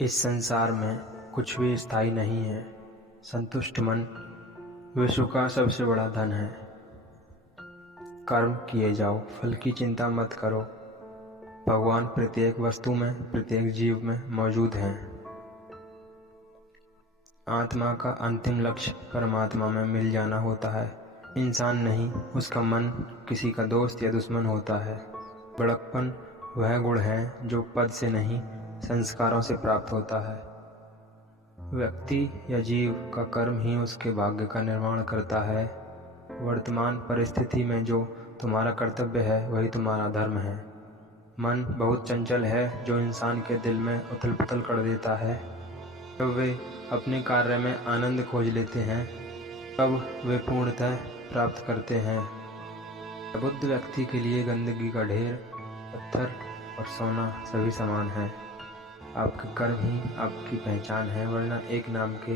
इस संसार में कुछ भी स्थायी नहीं है। संतुष्ट मन विश्व का सबसे बड़ा धन है। कर्म किए जाओ, फल की चिंता मत करो। भगवान प्रत्येक वस्तु में, प्रत्येक जीव में मौजूद हैं। आत्मा का अंतिम लक्ष्य परमात्मा में मिल जाना होता है। इंसान नहीं, उसका मन किसी का दोस्त या दुश्मन होता है। बड़कपन वह गुण है जो पद से नहीं, संस्कारों से प्राप्त होता है। व्यक्ति या जीव का कर्म ही उसके भाग्य का निर्माण करता है। वर्तमान परिस्थिति में जो तुम्हारा कर्तव्य है वही तुम्हारा धर्म है। मन बहुत चंचल है जो इंसान के दिल में उथल पुथल कर देता है। जब वे अपने कार्य में आनंद खोज लेते हैं तब वे पूर्णतः प्राप्त करते हैं। बुद्ध व्यक्ति के लिए गंदगी का ढेर, पत्थर और सोना सभी समान है। आपके कर्म ही आपकी पहचान है, वरना एक नाम के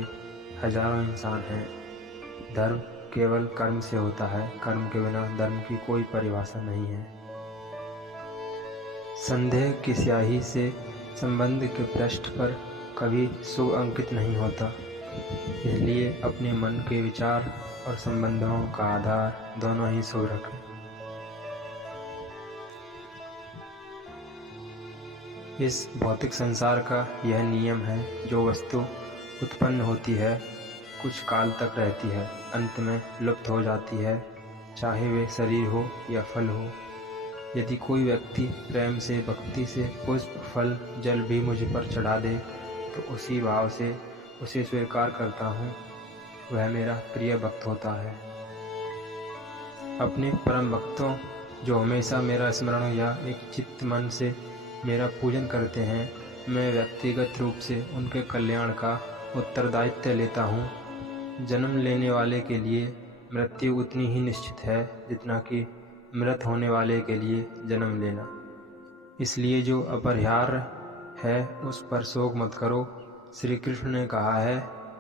हजारों इंसान हैं। धर्म केवल कर्म से होता है, कर्म के बिना धर्म की कोई परिभाषा नहीं है। संदेह की स्याही से संबंध के पृष्ठ पर कभी शुभ अंकित नहीं होता। इसलिए अपने मन के विचार और संबंधों का आधार दोनों ही शुभ रखें। इस भौतिक संसार का यह नियम है, जो वस्तु उत्पन्न होती है कुछ काल तक रहती है, अंत में लुप्त हो जाती है, चाहे वे शरीर हो या फल हो। यदि कोई व्यक्ति प्रेम से, भक्ति से पुष्प, फल, जल भी मुझ पर चढ़ा दे तो उसी भाव से उसे स्वीकार करता हूँ। वह मेरा प्रिय भक्त होता है। अपने परम भक्तों जो हमेशा मेरा स्मरण या एक चित्त मन से मेरा पूजन करते हैं, मैं व्यक्तिगत रूप से उनके कल्याण का उत्तरदायित्व लेता हूँ। जन्म लेने वाले के लिए मृत्यु उतनी ही निश्चित है जितना कि मृत होने वाले के लिए जन्म लेना। इसलिए जो अपरिहार्य है उस पर शोक मत करो। श्री कृष्ण ने कहा है,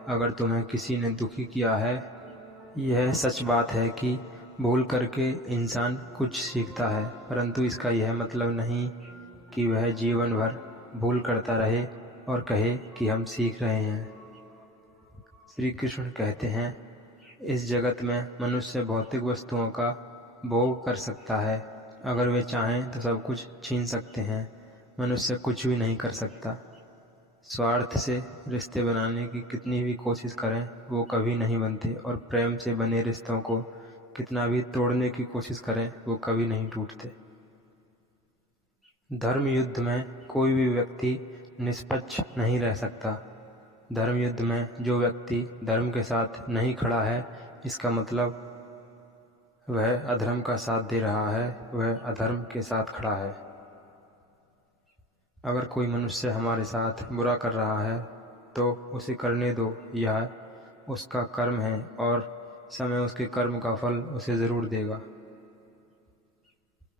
अगर तुम्हें किसी ने दुखी किया है, यह सच बात है कि भूल करके इंसान कुछ सीखता है, परंतु इसका यह मतलब नहीं कि वह जीवन भर भूल करता रहे और कहे कि हम सीख रहे हैं। श्री कृष्ण कहते हैं, इस जगत में मनुष्य भौतिक वस्तुओं का भोग कर सकता है। अगर वे चाहें तो सब कुछ छीन सकते हैं। मनुष्य कुछ भी नहीं कर सकता। स्वार्थ से रिश्ते बनाने की कितनी भी कोशिश करें वो कभी नहीं बनते, और प्रेम से बने रिश्तों को कितना भी तोड़ने की कोशिश करें वो कभी नहीं टूटते। धर्म युद्ध में कोई भी व्यक्ति निष्पक्ष नहीं रह सकता। धर्म युद्ध में जो व्यक्ति धर्म के साथ नहीं खड़ा है, इसका मतलब वह अधर्म का साथ दे रहा है, वह अधर्म के साथ खड़ा है। अगर कोई मनुष्य हमारे साथ बुरा कर रहा है तो उसे करने दो, यह उसका कर्म है और समय उसके कर्म का फल उसे ज़रूर देगा।